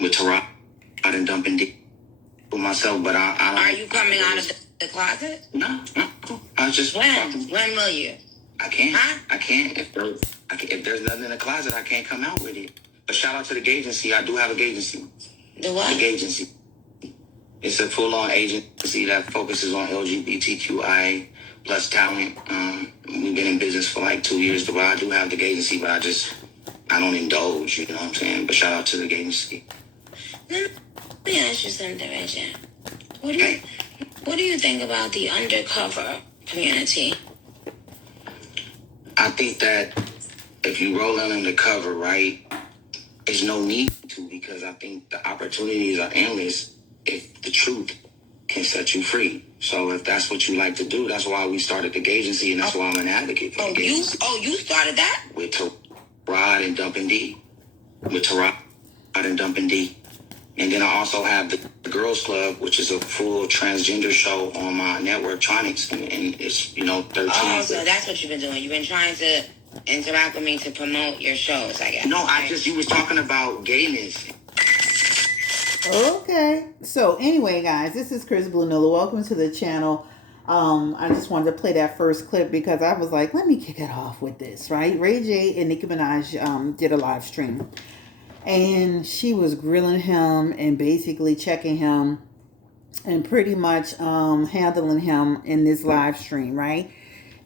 with Tarot and dumping deep for myself, but I don't. Are you coming out of the closet? No. I was just when will you? I can't. Huh? I can't. If there's nothing in the closet, I can't come out with it. But shout out to the agency. I do have a agency. The what? The agency. It's a full-on agency that focuses on LGBTQI plus talent. We've been in business for like 2 years, but I do have the agency, but I don't indulge, you know what I'm saying? But shout out to the agency. Let me ask you something, Reggie. What do you think about the undercover community? I think that if you roll in undercover, right, there's no need to, because I think the opportunities are endless if the truth can set you free. So if that's what you like to do, that's why we started the agency, and that's why I'm an advocate for the agency. You started that? With Tarot and Dumping D. With Tarot and Dumping D. And then I also have the Girls Club, which is a full transgender show on my network, Tronics, and it's, 13. Oh, so that's what you've been doing. You've been trying to interact with me to promote your shows, I guess. No, you was talking about gayness. Okay. So anyway, guys, this is Chris Blue Nola. Welcome to the channel. I just wanted to play that first clip because I was like, let me kick it off with this, right? Ray J and Nicki Minaj did a live stream. And she was grilling him and basically checking him and pretty much handling him in this live stream, right?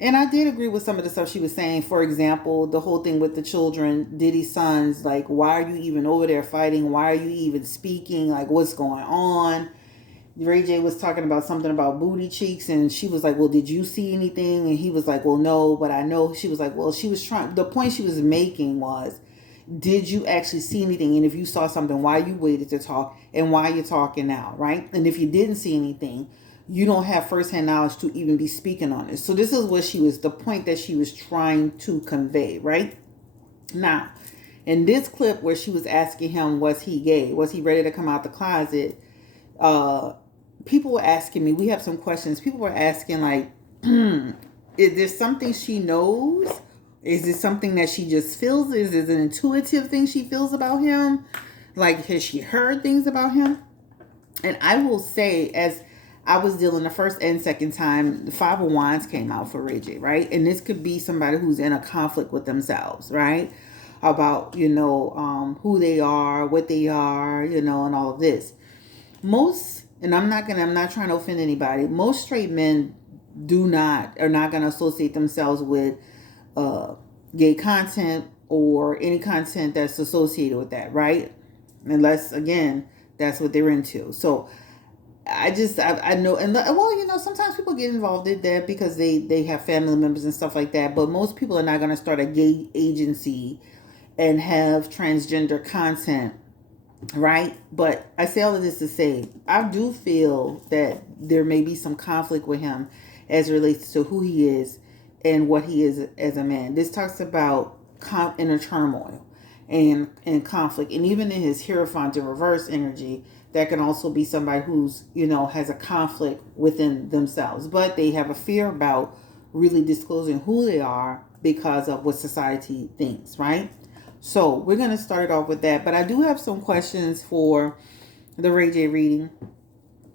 And I did agree with some of the stuff she was saying. For example, the whole thing with the children, Diddy's sons, like, why are you even over there fighting? Why are you even speaking? Like, what's going on? Ray J was talking about something about booty cheeks, and she was like, well, did you see anything? And he was like, well, no, but I know. She was like, well, the point she was making was, did you actually see anything? And if you saw something, why you waited to talk, and why you're talking now, right? And if you didn't see anything, you don't have firsthand knowledge to even be speaking on it. So this is what the point that she was trying to convey, right? Now, in this clip where she was asking him, was he gay? Was he ready to come out the closet? People were asking me, we have some questions. People were asking like, is there something she knows? Is it something that she just feels? Is it an intuitive thing she feels about him? Like, has she heard things about him? And I will say, as I was dealing the first and second time, the Five of Wands came out for Ray J, right? And this could be somebody who's in a conflict with themselves, right? About, who they are, what they are, and all of this. Most, and I'm not trying to offend anybody, most straight men are not going to associate themselves with gay content or any content that's associated with that, right? Unless, again, that's what they're into. So I know, and sometimes people get involved in that because they have family members and stuff like that. But most people are not going to start a gay agency and have transgender content, right? But I say all of this to say, I do feel that there may be some conflict with him as it relates to who he is and what he is as a man. This talks about inner turmoil and conflict, and even in his Hierophant in reverse energy, that can also be somebody who's, has a conflict within themselves, but they have a fear about really disclosing who they are because of what society thinks, right? So we're going to start off with that, but I do have some questions for the Ray J reading,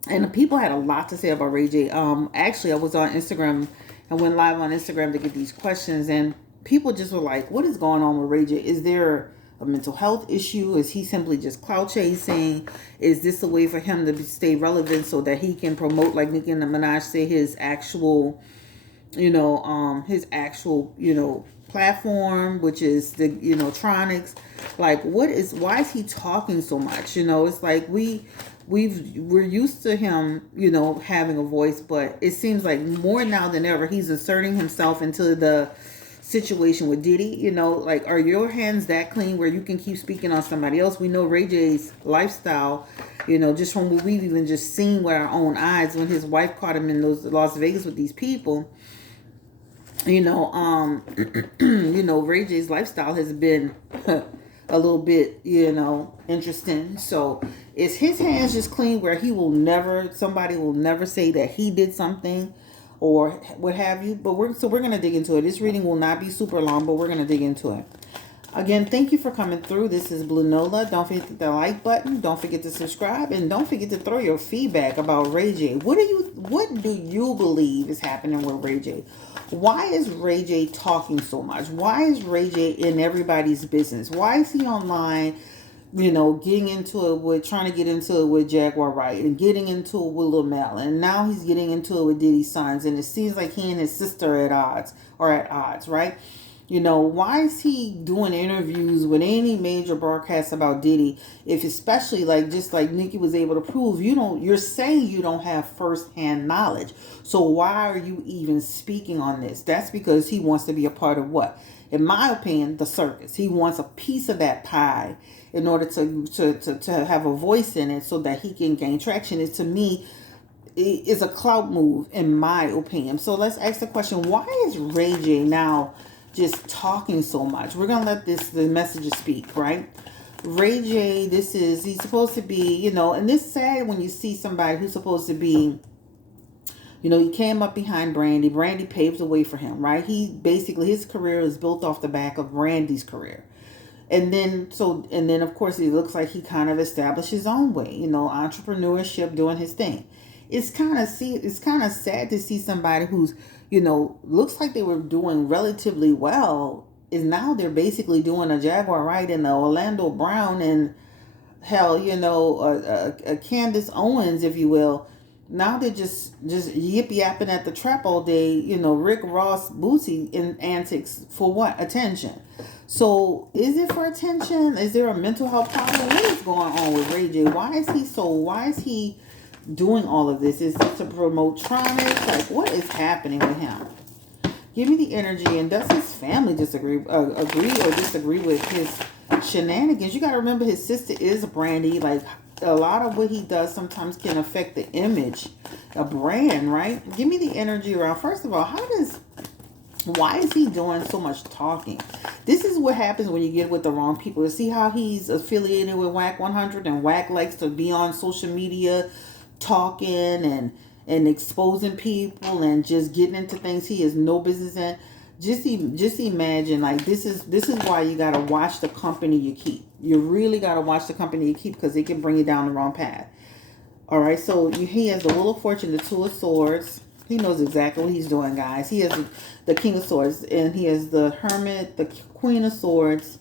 and the people had a lot to say about Ray J. Actually, I was on Instagram. I went live on Instagram to get these questions, and people just were like, what is going on with Ray J? Is there a mental health issue? Is he simply just clout chasing? Is this a way for him to stay relevant so that he can promote, like Nicki Minaj say, his actual platform, which is the, Tronics? Like, why is he talking so much? It's like we're used to him, having a voice, but it seems like more now than ever, he's inserting himself into the situation with Diddy. Like, are your hands that clean where you can keep speaking on somebody else? We know Ray J's lifestyle, just from what we've even just seen with our own eyes when his wife caught him in those Las Vegas with these people. Ray J's lifestyle has been a little bit, interesting. So is his hands just clean where somebody will never say that he did something or what have you? But we're going to dig into it. This reading will not be super long, but we're going to dig into it. Again, thank you for coming through. This is Blue Nola. Don't forget to hit the like button. Don't forget to subscribe, and don't forget to throw your feedback about Ray J. What do you believe is happening with Ray J? Why is Ray J talking so much? Why is Ray J in everybody's business? Why is he online? Getting into it with trying to get into it with Jaguar Wright and getting into it with Lil Mel, and now he's getting into it with Diddy's sons, and it seems like he and his sister are at odds, right? Why is he doing interviews with any major broadcast about Diddy? If especially like just like Nicki was able to prove, you're saying you don't have firsthand knowledge. So why are you even speaking on this? That's because he wants to be a part of what? In my opinion, the circus. He wants a piece of that pie in order to have a voice in it so that he can gain traction. It to me is a clout move in my opinion. So let's ask the question, why is Ray J now just talking so much? We're gonna let the messages speak, right? Ray J, he's supposed to be, and this sad when you see somebody who's supposed to be, he came up behind Brandy. Brandy paved the way for him, right? His career is built off the back of Brandy's career. And then of course it looks like he kind of established his own way, entrepreneurship, doing his thing. It's kind of sad to see somebody who's, looks like they were doing relatively well, is now they're basically doing a Jaguar Wright and a Orlando Brown and hell, a Candace Owens, if you will. Now they're just yip yapping at the trap all day, Rick Ross booty in antics for what? Attention. So is it for attention? Is there a mental health problem? What is going on with Ray J? Why is he doing all of this? Is it to promote traumas? Like, what is happening with him? Give me the energy. And does his family agree or disagree with his shenanigans? You got to remember his sister is Brandy. Like, a lot of what he does sometimes can affect the image, a brand, right? Give me the energy around. First of all, why is he doing so much talking? This is what happens when you get with the wrong people. You see how he's affiliated with Whack 100, and Whack likes to be on social media talking and exposing people and just getting into things he has no business in. Just imagine, like, this is why you got to watch the company you keep. You really got to watch the company you keep, because it can bring you down the wrong path. All right, so he has the Wheel of Fortune, the Two of Swords. He knows exactly what he's doing, guys. He has the King of Swords, and he has the Hermit, the Queen of Swords,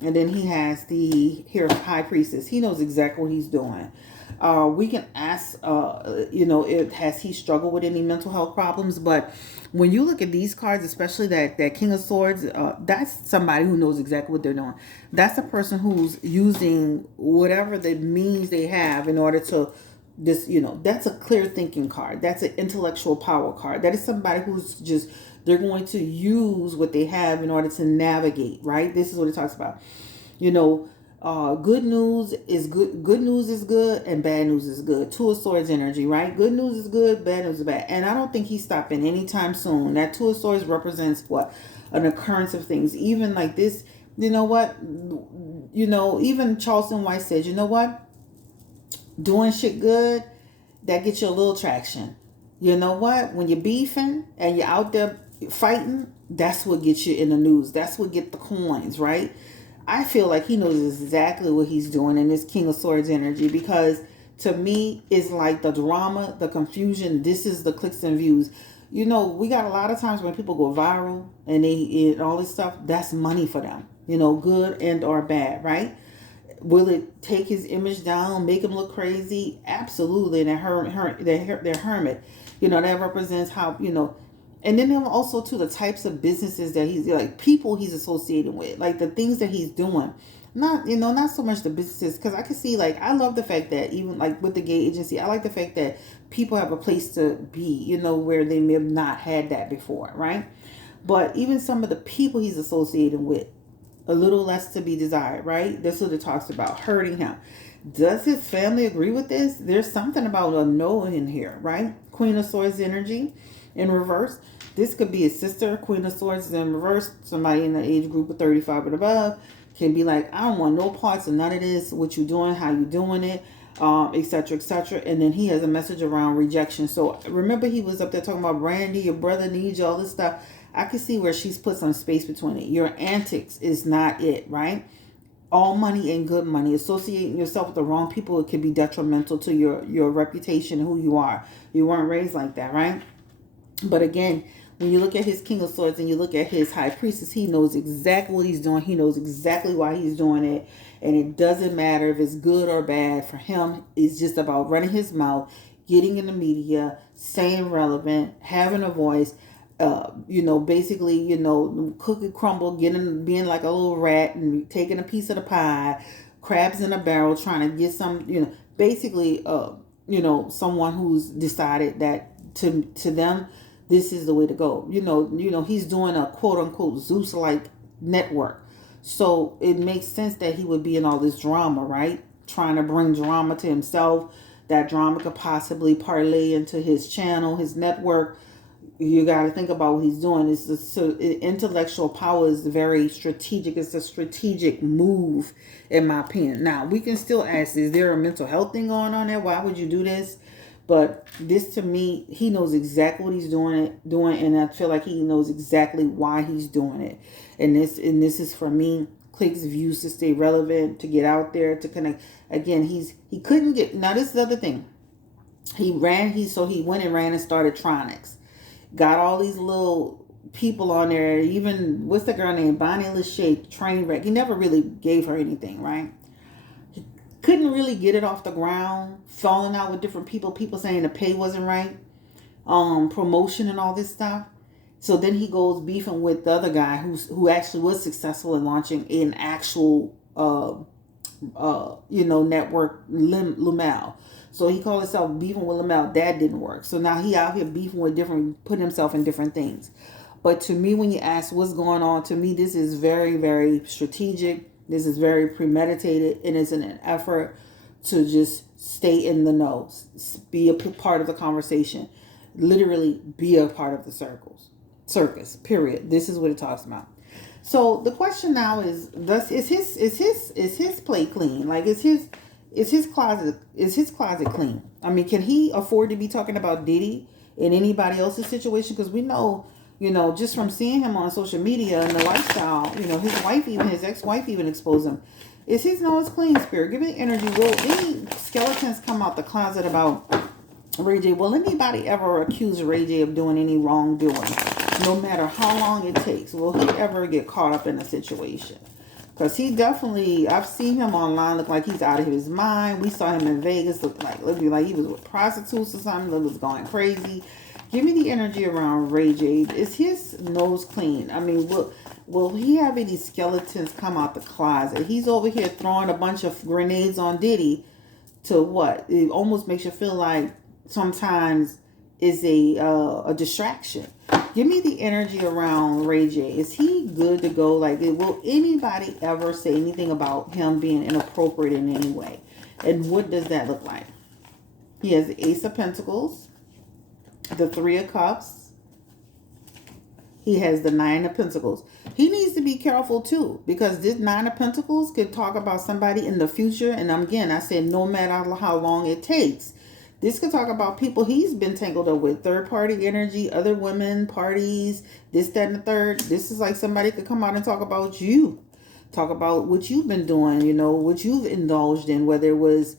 and then he has the High Priestess. He knows exactly what he's doing. We can ask, has he struggled with any mental health problems? But when you look at these cards, especially that King of Swords, that's somebody who knows exactly what they're doing. That's a person who's using whatever the means they have in order to that's a clear thinking card. That's an intellectual power card. That is somebody who's just, they're going to use what they have in order to navigate, right? This is what it talks about. Good news is good. Good news is good, and bad news is good. Two of Swords energy, right? Good news is good, bad news is bad. And I don't think he's stopping anytime soon. That Two of Swords represents what? An occurrence of things. Even like this, even Charleston White said, doing shit good, that gets you a little traction. You know what? When you're beefing and you're out there fighting, that's what gets you in the news. That's what get the coins, right? I feel like he knows exactly what he's doing in this King of Swords energy, because to me, it's like the drama, the confusion. This is the clicks and views. We got a lot of times when people go viral and all this stuff, that's money for them, good and or bad, right? Will it take his image down, make him look crazy? Absolutely. And their hermit, that represents how, and then also to the types of businesses that he's, like, people he's associated with, like the things that he's doing. Not so much the businesses, because I can see, like, I love the fact that even like with the gay agency, I like the fact that people have a place to be, where they may have not had that before, right? But even some of the people he's associated with, a little less to be desired, right? That's what it talks about, hurting him. Does his family agree with this? There's something about a no in here, right? Queen of Swords energy in reverse. This could be his sister. Queen of Swords in reverse. Somebody in the age group of 35 and above can be like, I don't want no parts of none of this. What you doing, how you doing it, etc., etc. And then he has a message around rejection. So remember, he was up there talking about Brandy, your brother needs you, all this stuff. I can see where she's put some space between it. Your antics is not it, right? All money and good money. Associating yourself with the wrong people, it can be detrimental to your reputation, who you are. You weren't raised like that, right? But again, when you look at his King of Swords and you look at his High Priestess, he knows exactly what he's doing. He knows exactly why he's doing it. And it doesn't matter if it's good or bad. For him, it's just about running his mouth, getting in the media, staying relevant, having a voice, basically, cookie crumble, being like a little rat and taking a piece of the pie, crabs in a barrel, trying to get some, basically, someone who's decided that to them, this is the way to go. He's doing a quote unquote Zeus like network. So it makes sense that he would be in all this drama, right? Trying to bring drama to himself. That drama could possibly parlay into his channel, his network. You got to think about what he's doing. Intellectual power is very strategic. It's a strategic move, in my opinion. Now, we can still ask, is there a mental health thing going on there? Why would you do this? But this, to me, he knows exactly what he's doing, and I feel like he knows exactly why he's doing it. And this is, for me, clicks, views, to stay relevant, to get out there, to connect. Again, he couldn't get. Now, this is the other thing. He went and ran and started Tronics. Got all these little people on there. Even, what's the girl named? Bonnie Lachey, train wreck. He never really gave her anything, right? Couldn't really get it off the ground. Falling out with different people saying the pay wasn't right. Promotion and all this stuff. So then he goes beefing with the other guy who actually was successful in launching an actual network, Lumel. So he called himself beefing with Lumel. That didn't work. So now he out here beefing with putting himself in different things. But to me, when you ask what's going on, to me, this is very, very strategic. This is very premeditated, and it's in an effort to just stay in the know, be a part of the conversation, literally be a part of the circus. Period. This is what it talks about. So the question now is: is his plate clean? Like, is his closet clean? I mean, can he afford to be talking about Diddy in anybody else's situation? Because we know. Just from seeing him on social media and the lifestyle, his ex-wife even exposed him. Is his nose clean, Spirit? Give me the energy. Will any skeletons come out the closet about Ray J? Will anybody ever accuse Ray J of doing any wrongdoing, no matter how long it takes? Will he ever get caught up in a situation? Because he definitely, I've seen him online look like he's out of his mind. We saw him in Vegas look like he was with prostitutes or something that was going crazy. Give me the energy around Ray J. Is his nose clean? I mean, will he have any skeletons come out the closet? He's over here throwing a bunch of grenades on Diddy to what? It almost makes you feel like sometimes is a distraction. Give me the energy around Ray J. Is he good to go? Like, will anybody ever say anything about him being inappropriate in any way? And what does that look like? He has the Ace of Pentacles, the Three of Cups. He has the Nine of Pentacles. He needs to be careful too, because this Nine of Pentacles could talk about somebody in the future. And again, I said no matter how long it takes. This could talk about people he's been tangled up with. Third party energy, other women, parties, this, that, and the third. This is like somebody could come out and talk about you. Talk about what you've been doing, what you've indulged in, whether it was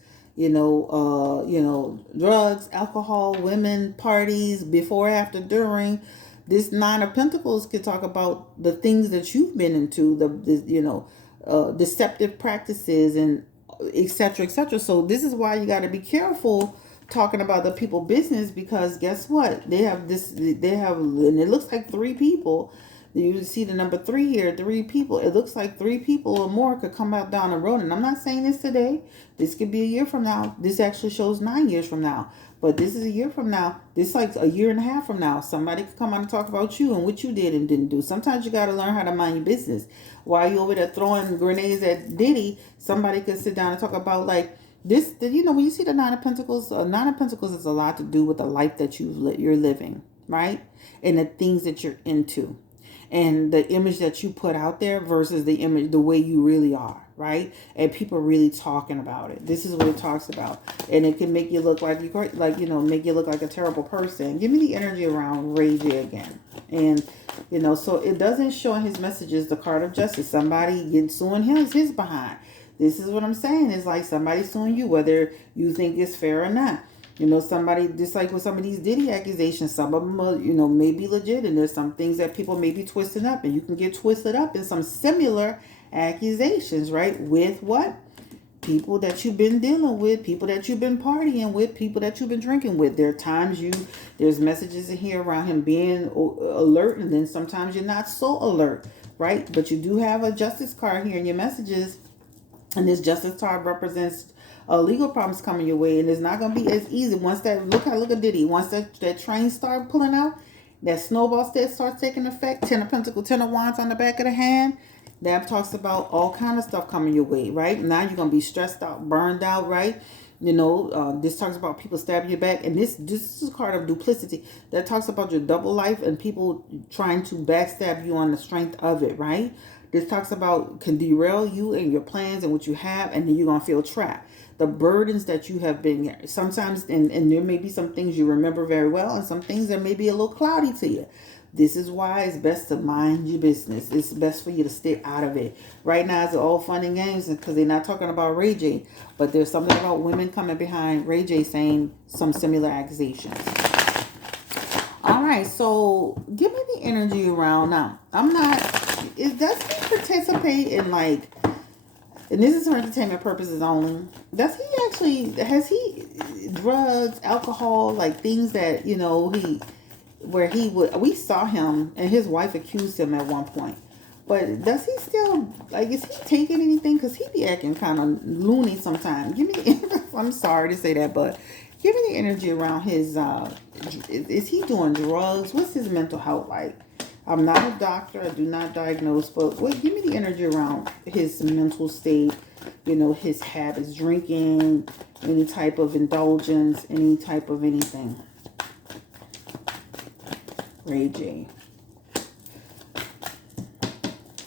drugs, alcohol, women, parties, before, after, during. This Nine of Pentacles could talk about the things that you've been into, deceptive practices and etc., etc. So this is why you got to be careful talking about the people business, because guess what? They have, and it looks like 3 people. You see the number 3 here, 3 people. It looks like 3 people or more could come out down the road. And I'm not saying this today. This could be a year from now. This actually shows 9 years from now. But this is a year from now. This is like a year and a half from now. Somebody could come out and talk about you and what you did and didn't do. Sometimes you got to learn how to mind your business. While you over there throwing grenades at Diddy, somebody could sit down and talk about like this. When you see the Nine of Pentacles, Nine of Pentacles is a lot to do with the life that you're living, right? And the things that you're into. And the image that you put out there versus the image, the way you really are, right? And people really talking about it. This is what it talks about. And it can make you look make you look like a terrible person. Give me the energy around Ray J again And, so it doesn't show in his messages the card of justice. Somebody gets suing his behind. This is what I'm saying. It's like somebody suing you, whether you think it's fair or not. Somebody, just like with some of these Diddy accusations, some of them are, may be legit, and there's some things that people may be twisting up, and you can get twisted up in some similar accusations, right? With what? People that you've been dealing with, people that you've been partying with, people that you've been drinking with. There are times there's messages in here around him being alert, and then sometimes you're not so alert, right? But you do have a justice card here in your messages, and this justice card represents legal problems coming your way, and it's not going to be as easy. Once that, look at Diddy, once that train start pulling out, that snowball starts taking effect, 10 of Pentacles, 10 of Wands on the back of the hand, that talks about all kind of stuff coming your way, right? Now you're going to be stressed out, burned out, right? This talks about people stabbing your back, and this is a card of duplicity. That talks about your double life and people trying to backstab you on the strength of it, right? This talks about can derail you and your plans and what you have, and then you're going to feel trapped. The burdens that you have been sometimes, and there may be some things you remember very well, and some things that may be a little cloudy to you. This is why it's best to mind your business. It's best for you to stay out of it. Right now, it's all fun and games because they're not talking about Ray J. But there's something about women coming behind Ray J saying some similar accusations. All right, so give me the energy around now. Does he participate in and this is for entertainment purposes only. Has he drugs, alcohol, like things that, we saw him and his wife accused him at one point. But does he still, is he taking anything? Because he be acting kind of loony sometimes. I'm sorry to say that, but give me the energy around his, is he doing drugs? What's his mental health like? I'm not a doctor. I do not diagnose, but give me the energy around his mental state, his habits, drinking, any type of indulgence, any type of anything. Ray J.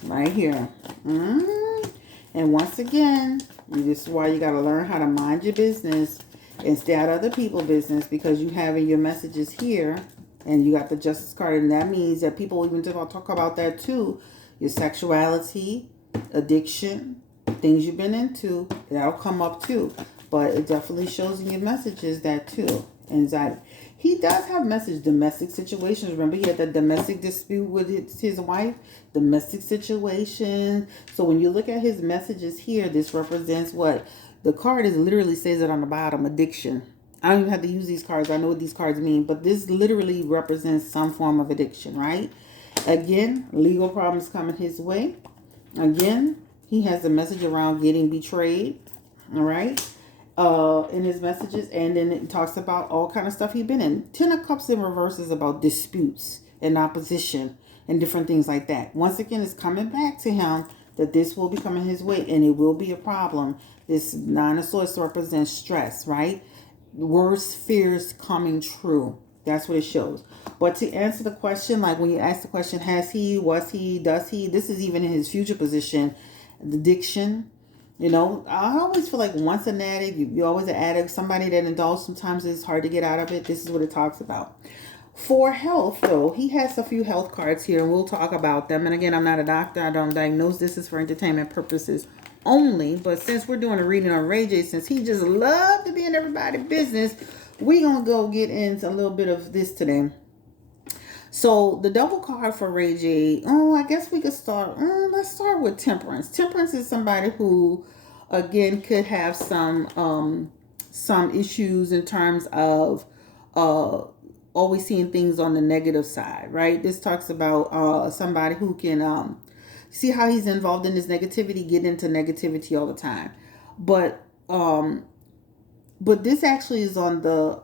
Right here. And once again, this is why you got to learn how to mind your business and stay out of other people's business, because you have in your messages here, and you got the justice card, and that means that people even talk about that too. Your sexuality, addiction, things you've been into, that'll come up too. But it definitely shows in your messages that too. Anxiety. He does have domestic situations. Remember, he had that domestic dispute with his wife. Domestic situation. So when you look at his messages here, this represents what? The card literally says it on the bottom, addiction. I don't even have to use these cards. I know what these cards mean. But this literally represents some form of addiction, right? Again, legal problems coming his way. Again, he has a message around getting betrayed. All right? In his messages. And then it talks about all kind of stuff he's been in. 10 of Cups in reverse is about disputes and opposition and different things like that. Once again, it's coming back to him that this will be coming his way and it will be a problem. This 9 of Swords represents stress, right? Worst fears coming true. That's what it shows. But to answer the question, like when you ask the question, has he, was he, does he, this is even in his future position, the addiction. I always feel like once an addict, you're always an addict. Somebody that indulges, sometimes it's hard to get out of it. This is what it talks about. For health, though, he has a few health cards here, and we'll talk about them. And again, I'm not a doctor. I don't diagnose. This is for entertainment purposes only. But since we're doing a reading on Ray J, since he just loved to be in everybody's business, we're going to go get into a little bit of this today. So the double card for Ray J, I guess we could start. Let's start with Temperance. Temperance is somebody who, again, could have some issues in terms of always seeing things on the negative side, right? This talks about somebody who can see how he's involved in this negativity, get into negativity all the time. But this actually is on the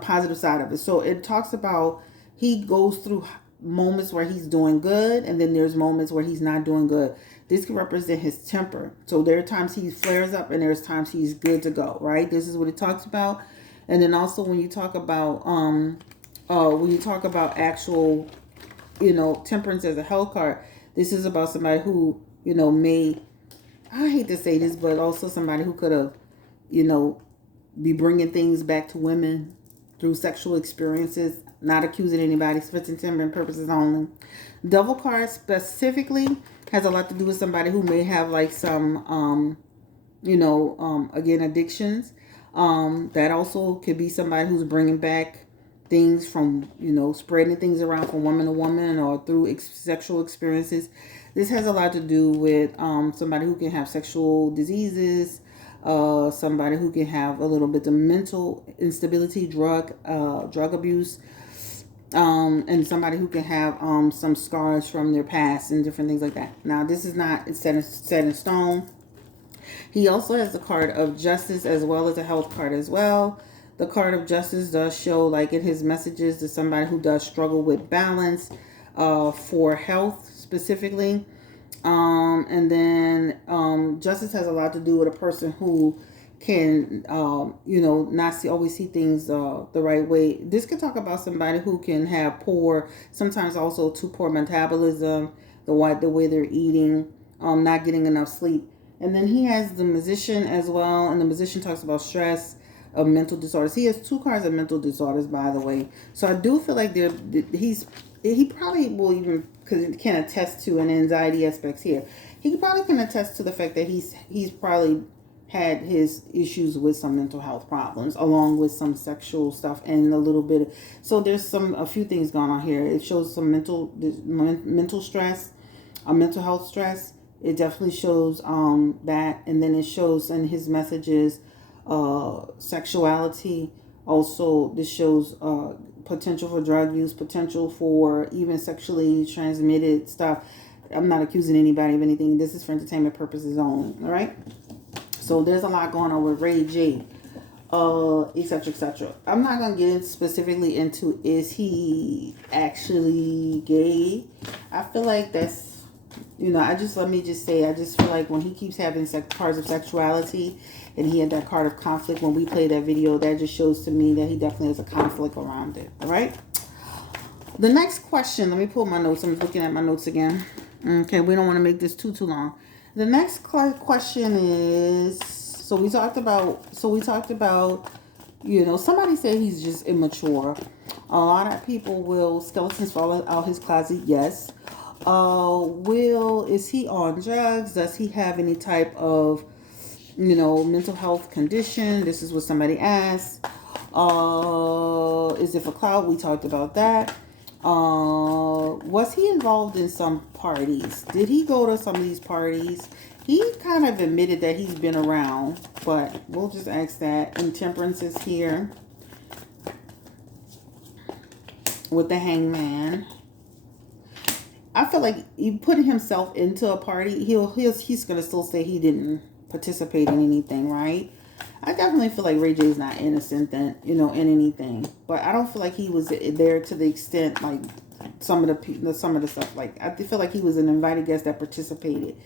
positive side of it. So it talks about he goes through moments where he's doing good, and then there's moments where he's not doing good. This can represent his temper. So there are times he flares up, and there's times he's good to go, right? This is what it talks about. And then also when you talk about actual, temperance as a health card, this is about somebody who, may, I hate to say this, but also somebody who could have, be bringing things back to women through sexual experiences. Not accusing anybody. For intent purposes only. Devil card specifically has a lot to do with somebody who may have like some, again, addictions. That also could be somebody who's bringing back things from, spreading things around from woman to woman or through sexual experiences. This has a lot to do with somebody who can have sexual diseases, somebody who can have a little bit of mental instability, drug abuse, and somebody who can have some scars from their past and different things like that. Now, this is not set in stone. He also has the card of justice as well as a health card as well. The card of justice does show, like in his messages, to somebody who does struggle with balance for health specifically. And then justice has a lot to do with a person who can, not always see things the right way. This could talk about somebody who can have sometimes also too poor metabolism, the way they're eating, not getting enough sleep. And then he has the musician as well, and the musician talks about stress, of mental disorders. He has 2 cards of mental disorders, by the way. So I do feel like he probably will, even because it can attest to an anxiety aspects here. He probably can attest to the fact that he's probably had his issues with some mental health problems, along with some sexual stuff and a little bit. So there's a few things going on here. It shows some mental stress, mental health stress. It definitely shows that, and then it shows in his messages sexuality. Also, this shows potential for drug use, potential for even sexually transmitted stuff. I'm not accusing anybody of anything. This is for entertainment purposes only. All right. So there's a lot going on with Ray J, etc., etc. I'm not gonna get specifically into is he actually gay. I feel like that's, I just feel like when he keeps having cards of sexuality, and he had that card of conflict when we played that video, that just shows to me that he definitely has a conflict around it. All right. The next question. Let me pull my notes. I'm looking at my notes again. Okay, we don't want to make this too long. The next question is, we talked about, somebody said he's just immature. A lot of people will, skeletons fall out his closet, yes. Is he on drugs? Does he have any type of, mental health condition? This is what somebody asked. Is it for clout? We talked about that. Was he involved in some parties? Did he go to some of these parties? He kind of admitted that he's been around, but we'll just ask that. Intemperance is here with the hangman. I feel like he putting himself into a party, he's gonna still say he didn't participate in anything, right? I definitely feel like Ray J is not innocent in anything, but I don't feel like he was there to the extent like some of the stuff. Like, I feel like he was an invited guest that participated.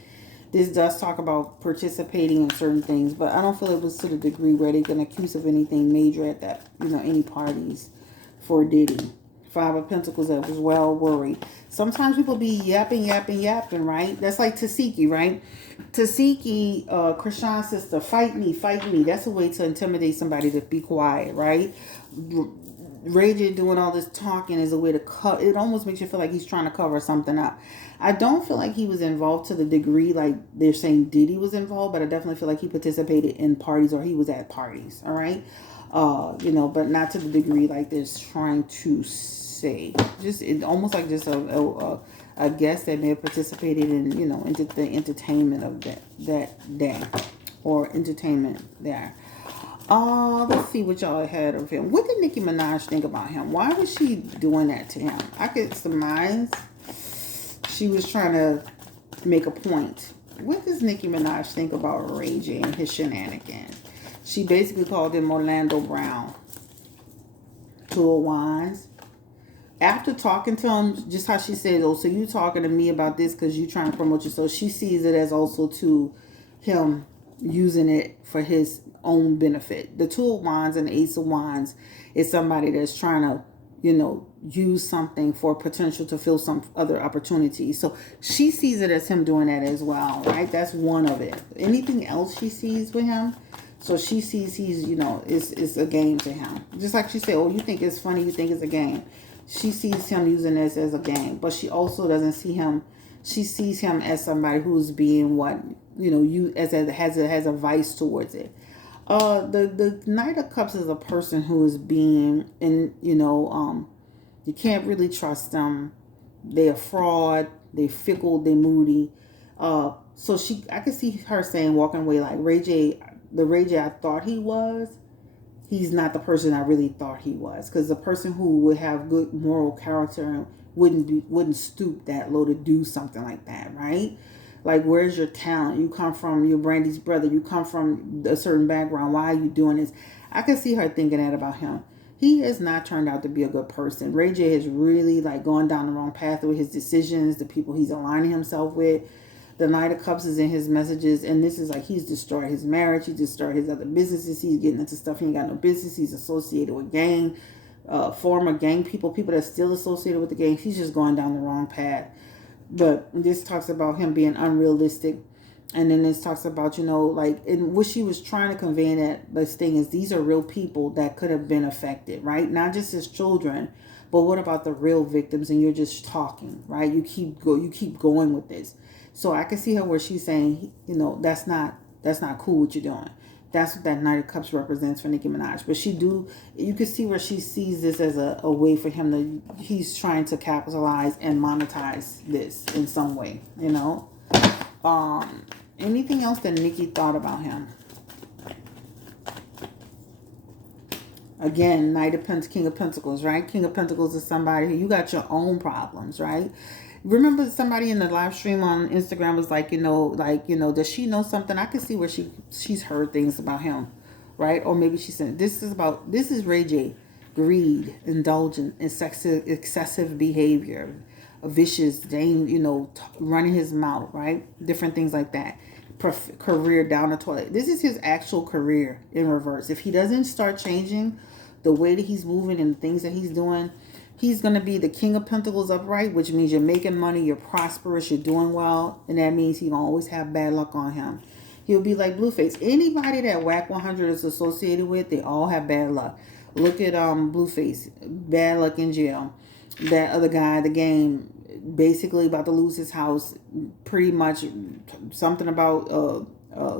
This does talk about participating in certain things, but I don't feel it was to the degree where they can accuse of anything major at that, any parties for Diddy. 5 of Pentacles, that was well worried. Sometimes people be yapping, right? That's like Tasiki, right? Tasiki, Krishan's sister, fight me. That's a way to intimidate somebody to be quiet, right? Ray J doing all this talking is a way to cover. It almost makes you feel like he's trying to cover something up. I don't feel like he was involved to the degree like they're saying Diddy was involved, but I definitely feel like he participated in parties or he was at parties, all right? But not to the degree like they're trying to say. Just almost like just a guest that may have participated in, into the entertainment of that day or entertainment there. Let's see what y'all had of him. What did Nicki Minaj think about him? Why was she doing that to him? I could surmise she was trying to make a point. What does Nicki Minaj think about Ray J and his shenanigans? She basically called him Orlando Brown. 2 of Wands. After talking to him, just how she said, so you talking to me about this because you trying to promote yourself. She sees it as also to him using it for his own benefit. The 2 of Wands and the Ace of Wands is somebody that's trying to, use something for potential to fill some other opportunities. So she sees it as him doing that as well, right? That's one of it. Anything else she sees with him? So she sees he's, it's a game to him. Just like she said, oh, you think it's funny, you think it's a game. She sees him using this as a game, but she also doesn't see him. She sees him as somebody who's being what, you as a has a vice towards it. The Knight of Cups is a person who is being, and you can't really trust them. They're a fraud. They fickle. They moody. So I could see her saying, walking away like Ray J, the Ray J I thought he was. He's not the person I really thought he was. Because the person who would have good moral character wouldn't stoop that low to do something like that, right? Like, where's your talent? You come from, you're Brandy's brother. You come from a certain background. Why are you doing this? I can see her thinking that about him. He has not turned out to be a good person. Ray J has really gone down the wrong path with his decisions, the people he's aligning himself with. The Knight of Cups is in his messages, and this is he's destroyed his marriage, he's destroyed his other businesses, he's getting into stuff he ain't got no business, he's associated with gang, former gang people that's still associated with the gang. He's just going down the wrong path. But this talks about him being unrealistic. And then this talks about, and what she was trying to convey in this thing is these are real people that could have been affected, right? Not just his children, but what about the real victims? And you're just talking, right? You keep going with this. So I can see her where she's saying, that's not cool what you're doing. That's what that Knight of Cups represents for Nicki Minaj. But you can see where she sees this as a way for him he's trying to capitalize and monetize this in some way, Anything else that Nicki thought about him? Again, Knight of Pentacles, King of Pentacles, right? King of Pentacles is somebody who you got your own problems, right? Remember somebody in the live stream on Instagram was like, does she know something? I can see where she's heard things about him, right? Or maybe she said, this is Ray J. Greed, indulgent, excessive behavior, a vicious, running his mouth, right? Different things like that. Career down the toilet. This is his actual career in reverse. If he doesn't start changing the way that he's moving and the things that he's doing, he's going to be the King of Pentacles upright, which means you're making money, you're prosperous, you're doing well, and that means he's going to always have bad luck on him. He'll be like Blueface. Anybody that Whack 100 is associated with, they all have bad luck. Look at Blueface, bad luck in jail. That other guy, the game, basically about to lose his house, pretty much something about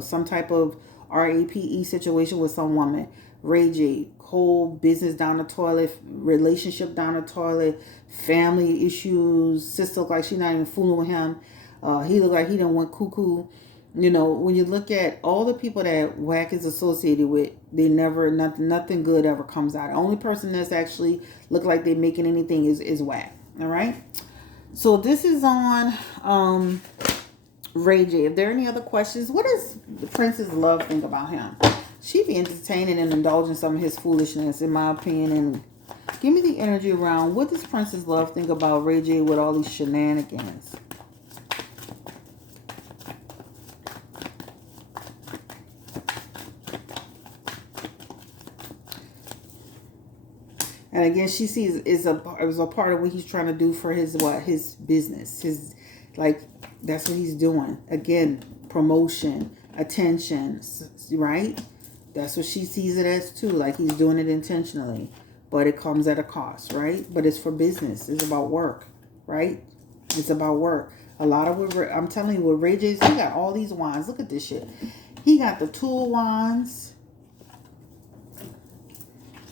some type of RAPE situation with some woman. Ray J, whole business down the toilet, relationship down the toilet, family issues, sister look like she not even fooling with him. He look like he done went cuckoo. When you look at all the people that Whack is associated with, they never, nothing good ever comes out. The only person that's actually look like they making anything is Whack. All right. So this is on Ray J. If there are any other questions, what does the Princess Love think about him? She be entertaining and indulging some of his foolishness, in my opinion. And give me the energy around what does Princess Love think about Ray J with all these shenanigans? And again, she sees it was a part of what he's trying to do for his business. That's what he's doing. Again, promotion, attention, right? That's what she sees it as too. Like he's doing it intentionally, but it comes at a cost, right? But it's for business. It's about work, right? It's about work. A lot of what I'm telling you, with Ray J's, he got all these wands. Look at this shit. He got the 2 of Wands,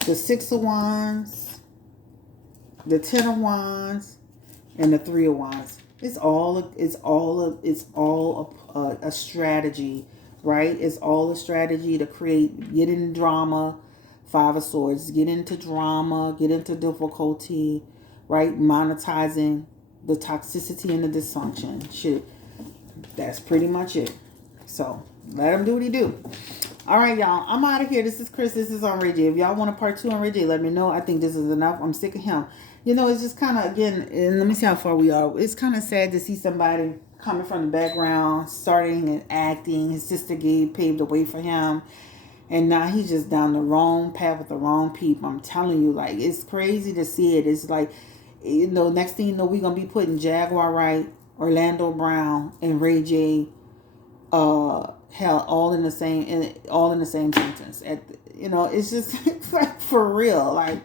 the 6 of Wands, the 10 of Wands, and the 3 of Wands. It's all a strategy, right? It's all a strategy to get in drama. 5 of Swords, get into drama, get into difficulty, right? Monetizing the toxicity and the dysfunction. Shit, that's pretty much it. So let him do what he do. All right, y'all. I'm out of here. This is Chris. This is on Ray J. If y'all want a part 2 on Ray J, let me know. I think this is enough. I'm sick of him. It's just kind of, again, and let me see how far we are. It's kind of sad to see somebody coming from the background, starting and acting. His sister paved the way for him. And now he's just down the wrong path with the wrong people. I'm telling you, it's crazy to see it. It's like, next thing you know, we're going to be putting Jaguar Wright, Orlando Brown, and Ray J hell, all in the same sentence. It's just it's like for real. Like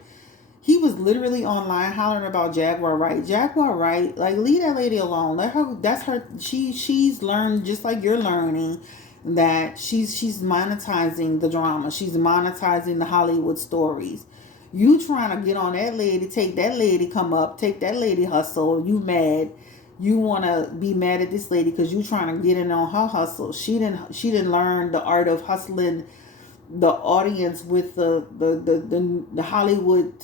he was literally online hollering about Jaguar Wright. Jaguar Wright, like leave that lady alone. Let her. That's her. She's learned just like you're learning that she's monetizing the drama. She's monetizing the Hollywood stories. You trying to get on that lady, take that lady come up, take that lady hustle. You mad? You want to be mad at this lady because you trying to get in on her hustle. She didn't learn the art of hustling the audience with the Hollywood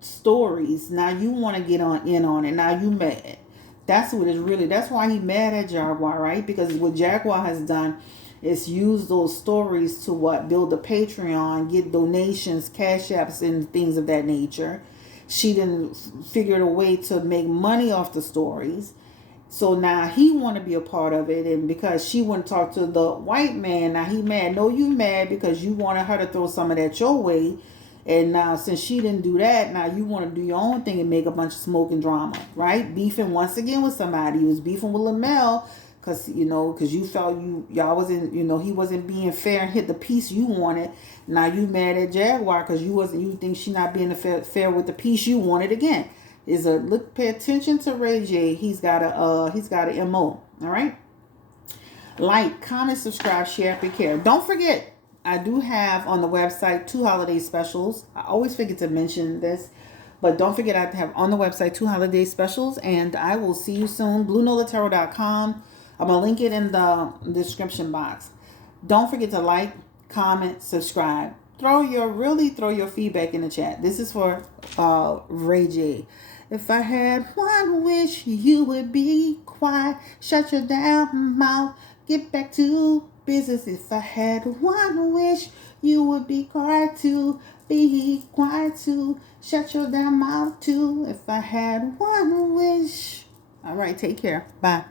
stories. Now you want to get in on it. Now you mad. That's what it's really. That's why he mad at Jaguar, right? Because what Jaguar has done is use those stories to build a Patreon, get donations, cash apps, and things of that nature. She didn't figure a way to make money off the stories. So now he want to be a part of it, and because she wouldn't talk to the white man, now he mad. No, you mad because you wanted her to throw some of that your way, and now since she didn't do that, now you want to do your own thing and make a bunch of smoke and drama, right? Beefing once again with somebody. He was beefing with Lamel because you felt y'all wasn't, he wasn't being fair and hit the piece you wanted. Now you mad at Jaguar because you think she not being fair with the piece you wanted again. Pay attention to Ray J. He's got a MO. All right. Like, comment, subscribe, share, and care. Don't forget, I do have on the website 2 holiday specials. I always forget to mention this, but don't forget I have on the website 2 holiday specials, and I will see you soon. BlueNolaTarot.com. I'm gonna link it in the description box. Don't forget to like, comment, subscribe. Throw your feedback in the chat. This is for Ray J. If I had one wish, you would be quiet. Shut your damn mouth. Get back to business. If I had one wish, you would be quiet too. Be quiet too. Shut your damn mouth too. If I had one wish. All right, take care. Bye.